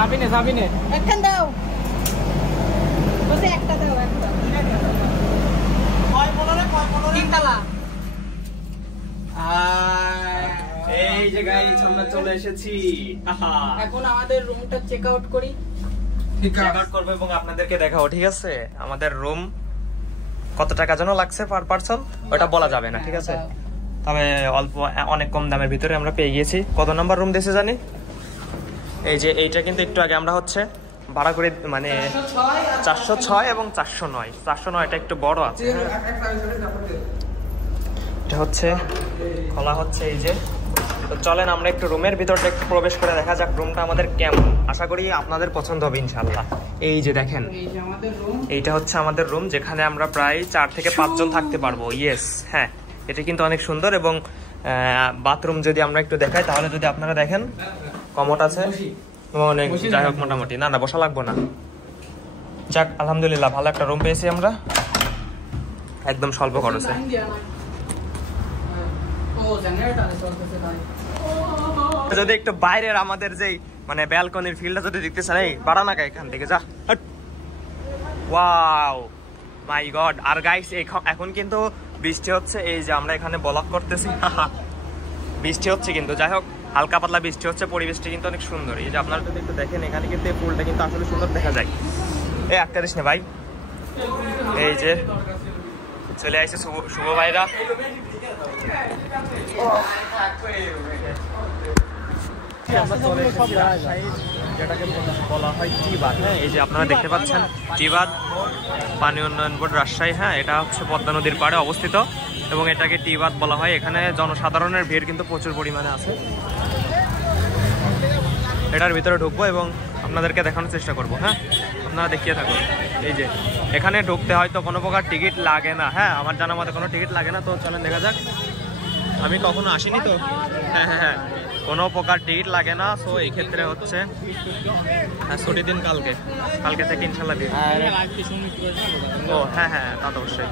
সাবিনে একখান দাও, বসে একটা দাও, একটা তিনতলা। এই যে গাইস আমরা চলে এসেছি। এখন আমাদের রুমটা চেক আউট করি, চেক আউট করব এবং আপনাদেরকে দেখাবো। ঠিক আছে, আমাদের রুম কত টাকা যেন লাগছে পার পারসন ওটা বলা যাবে না, ঠিক আছে? তবে অল্প অনেক কম দামের ভিতরে আমরা পেয়ে গিয়েছি। কত নম্বর রুম দিয়েছে জানি? এই যে এইটা কিন্তু একটু আগে আমরা হচ্ছে ভাড়া করে, মানে 406 এবং 409। 409টা একটু বড় আছে, এটা হচ্ছে খোলা হচ্ছে। এই যে তো চলেন আমরা একটু রুমের ভিতরটা একটু প্রবেশ করে দেখা যাক রুমটা আমাদের কেমন। আশা করি আপনাদের পছন্দ হবে ইনশাআল্লাহ। এই যে দেখেন, এইটা হচ্ছে আমাদের রুম, যেখানে আমরা প্রায় 4 থেকে 5 জন থাকতে পারবো। ইয়েস, হ্যাঁ, এটা কিন্তু অনেক সুন্দর। এবং বাথরুম যদি আমরা একটু দেখাই, তাহলে যদি আপনারা দেখেন কমোড আছে অনেক, যাই হোক মোটামুটি। না বসা লাগবো না। যাক, আলহামদুলিল্লাহ ভালো একটা রুম পেয়েছি আমরা, একদম স্বল্প খরচে। যদি একটু বাইরের আমাদের যে মানে ব্যালকনির ফিল্ডটা যদি দেখতে চান, এই বাড়া না এখান থেকে যা। Wow my god. আর গাইস এখন কিন্তু বৃষ্টি হচ্ছে, এই যে আমরা এখানে ব্লগ করতেছি, বৃষ্টি হচ্ছে কিন্তু, যাই হোক হালকা পাতলা বৃষ্টি হচ্ছে, পরিবেশটা কিন্তু অনেক সুন্দর। এই যে আপনারা যদি একটু দেখেন, এখানে কিন্তু এই ফুলটা কিন্তু আসলে সুন্দর দেখা যায়। এই একটা দিস না ভাই, এই যে চলে আসছে শুভ ভাইরা। যেটাকে বলা হয় টিবাদ, হ্যাঁ, এই যে আপনারা দেখতে পাচ্ছেন টিবাদ পানি উন্নয়ন বোর্ড রাজশাহী। হ্যাঁ, এটা হচ্ছে পদ্মা নদীর পাড়ে অবস্থিত এবং এটাকে টিবাদ বলা হয়। এখানে জনসাধারণের ভিড় কিন্তু প্রচুর পরিমাণে আছে। এটার ভিতরে ঢুকবো এবং আপনাদেরকে দেখানোর চেষ্টা করব। হ্যাঁ, আপনারা দেখিয়ে থাকুন। এই যে এখানে ঢুকতে হয়তো কোনো প্রকার টিকিট লাগে না। হ্যাঁ, আমার জানা মতে কোনো টিকিট লাগে না। তো চলেন দেখা যাক, আমি কখনো আসিনি তো। হ্যাঁ হ্যাঁ হ্যাঁ, কোনো প্রকার টিকিট লাগে না। সো এই ক্ষেত্রে হচ্ছে ছুটির দিন কালকে থেকে ইনশাল্লাহ। ও হ্যাঁ হ্যাঁ, তা তো অবশ্যই।